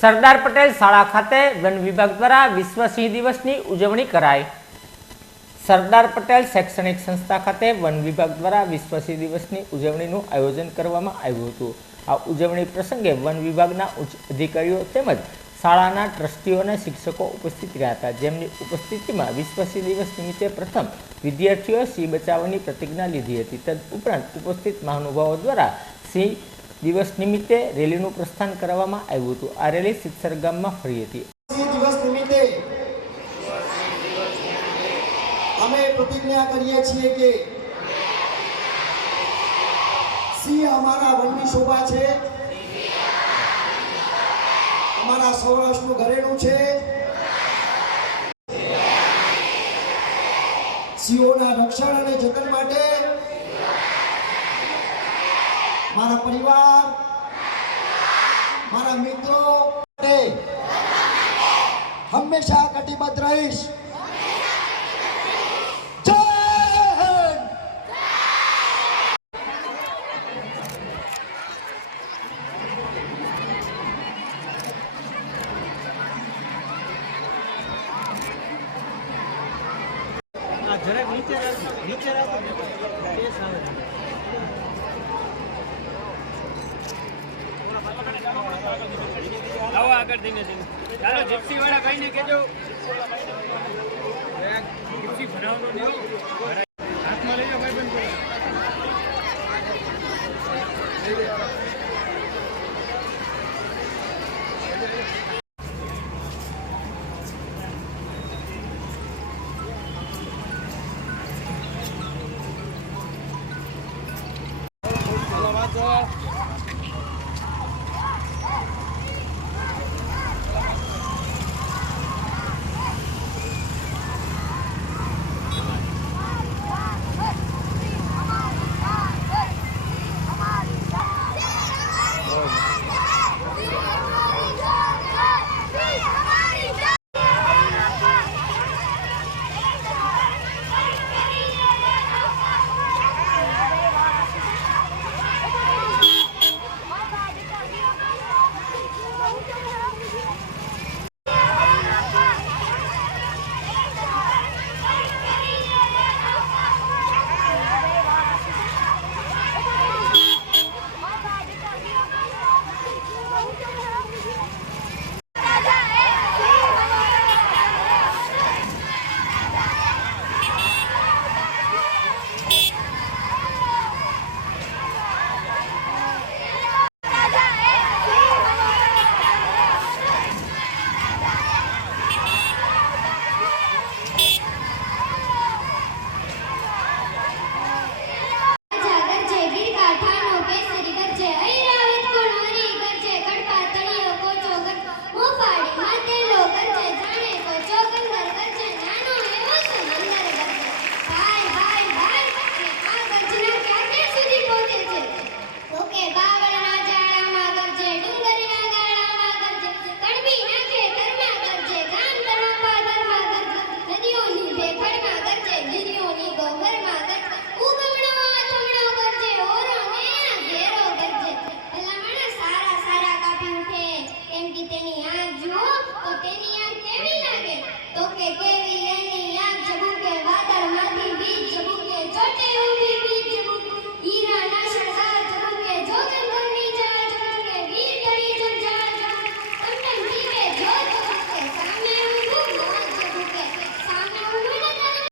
સરદાર પટેલ શાળા ખાતે વન વિભાગ દ્વારા વિશ્વ સિંહ દિવસની ઉજવણી કરાઈ। સરદાર પટેલ શૈક્ષણિક સંસ્થા ખાતે વન વિભાગ દ્વારા વિશ્વ સિંહ દિવસની ઉજવણીનું આયોજન કરવામાં આવ્યું હતું। આ ઉજવણી પ્રસંગે વન વિભાગના ઉચ્ચ અધિકારીઓ તેમજ શાળાના ટ્રસ્ટીઓ અને શિક્ષકો ઉપસ્થિત રહ્યા હતા, જેમની ઉપસ્થિતિમાં વિશ્વ સિંહ દિવસ નિમિત્તે પ્રથમ વિદ્યાર્થીઓએ સિંહ બચાવવાની પ્રતિજ્ઞા લીધી હતી। તદુપરાંત ઉપસ્થિત મહાનુભાવો દ્વારા સિંહ દિવસ નિમિત્તે રેલીનું પ્રસ્થાન કરવામાં આવ્યું હતું। આ રેલી સિત્સર ગામમાં ફરી હતી। સિંહ દિવસ નિમિત્તે અમે પ્રતિજ્ઞા કરીએ છીએ કે સિંહ અમારા વનની શોભા છે, અમારા સૌરાષ્ટ્રનું ઘરેણું છે। સિંહોના રક્ષણ અને જતન માટે મારા પરિવાર, મારા મિત્રો હંમેશા કટિબદ્ધ રહીશ। જય હિન્દ। જરા નીચે રાખો આવો આગળ ધીમે ધીમે ચાલો જીપ્સી વાળા ભાઈને કહેજો જીપ્સી ભરાવનો દેવો હાથમાં લઈ જાઓ ભાઈ બંધ